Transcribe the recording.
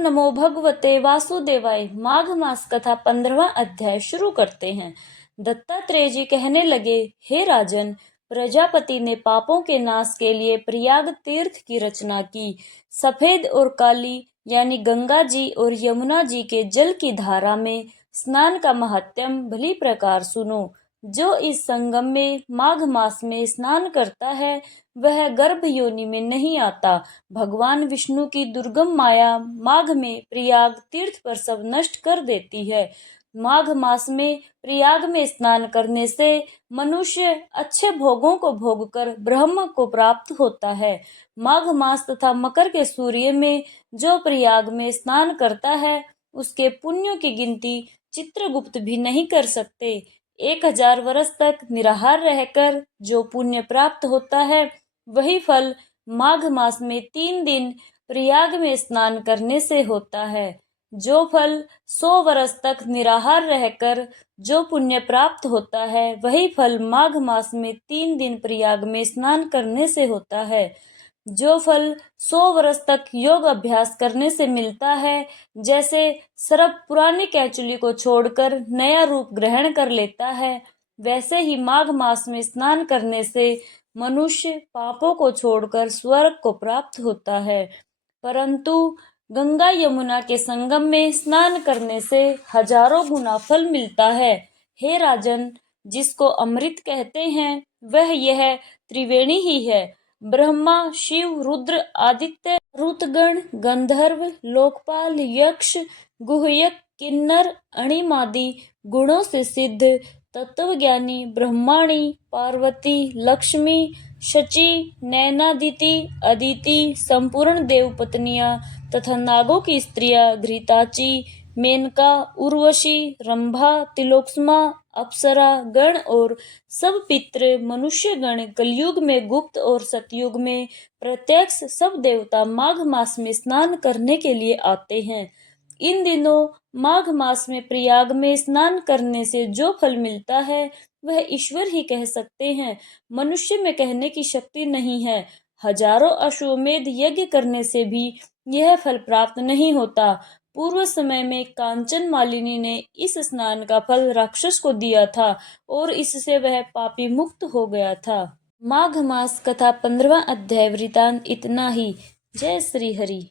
ओम नमो भगवते वासुदेवाय। माघ मास कथा 15वां अध्याय शुरू करते हैं। दत्तात्रेय जी कहने लगे, हे राजन, प्रजापति ने पापों के नाश के लिए प्रयाग तीर्थ की रचना की। सफेद और काली यानी गंगा जी और यमुना जी के जल की धारा में स्नान का महात्म्य भली प्रकार सुनो। जो इस संगम में माघ मास में स्नान करता है वह गर्भ योनि में नहीं आता। भगवान विष्णु की दुर्गम माया माघ में प्रयाग तीर्थ पर सब नष्ट कर देती है। माघ मास में प्रयाग में स्नान करने से मनुष्य अच्छे भोगों को भोगकर ब्रह्म को प्राप्त होता है। माघ मास तथा मकर के सूर्य में जो प्रयाग में स्नान करता है उसके पुण्यों की गिनती चित्रगुप्त भी नहीं कर सकते। 1000 वर्ष तक निराहार रहकर जो पुण्य प्राप्त होता है वही फल माघ मास में 3 दिन प्रयाग में स्नान करने से होता है। जो फल 100 वर्ष तक निराहार रहकर जो पुण्य प्राप्त होता है वही फल माघ मास में 3 दिन प्रयाग में स्नान करने से होता है। जो फल 100 वर्ष तक योग अभ्यास करने से मिलता है, जैसे सर्प पुरानी कैचुली को छोड़कर नया रूप ग्रहण कर लेता है, वैसे ही माघ मास में स्नान करने से मनुष्य पापों को छोड़कर स्वर्ग को प्राप्त होता है। परंतु गंगा यमुना के संगम में स्नान करने से हजारों गुना फल मिलता है। हे राजन, जिसको अमृत कहते हैं वह यह त्रिवेणी ही है। ब्रह्मा, शिव, रुद्र, आदित्य, रुतगण, गंधर्व, लोकपाल, यक्ष, गुह्यक, किन्नर, अणिमादि गुणों से सिद्ध तत्वज्ञानी ब्रह्माणी, पार्वती, लक्ष्मी, शची, नैनादिति, अदिति, संपूर्ण देवपत्नियां तथा नागों की स्त्रियां घृताची, मेनका, उर्वशी, रंभा, तिलोत्समा, अप्सरा गण और सब पितृ मनुष्य गण कलयुग में गुप्त और सतयुग में प्रत्यक्ष सब देवता माघ मास में स्नान करने के लिए आते हैं। इन दिनों माघ मास में प्रयाग में स्नान करने से जो फल मिलता है वह ईश्वर ही कह सकते हैं। मनुष्य में कहने की शक्ति नहीं है। हजारों अश्वमेध यज्ञ करने से भी यह फल प्राप्त नहीं होता। पूर्व समय में कांचन मालिनी ने इस स्नान का फल राक्षस को दिया था और इससे वह पापी मुक्त हो गया था। माघ मास कथा 15वां अध्याय वृतांत इतना ही। जय श्री हरि।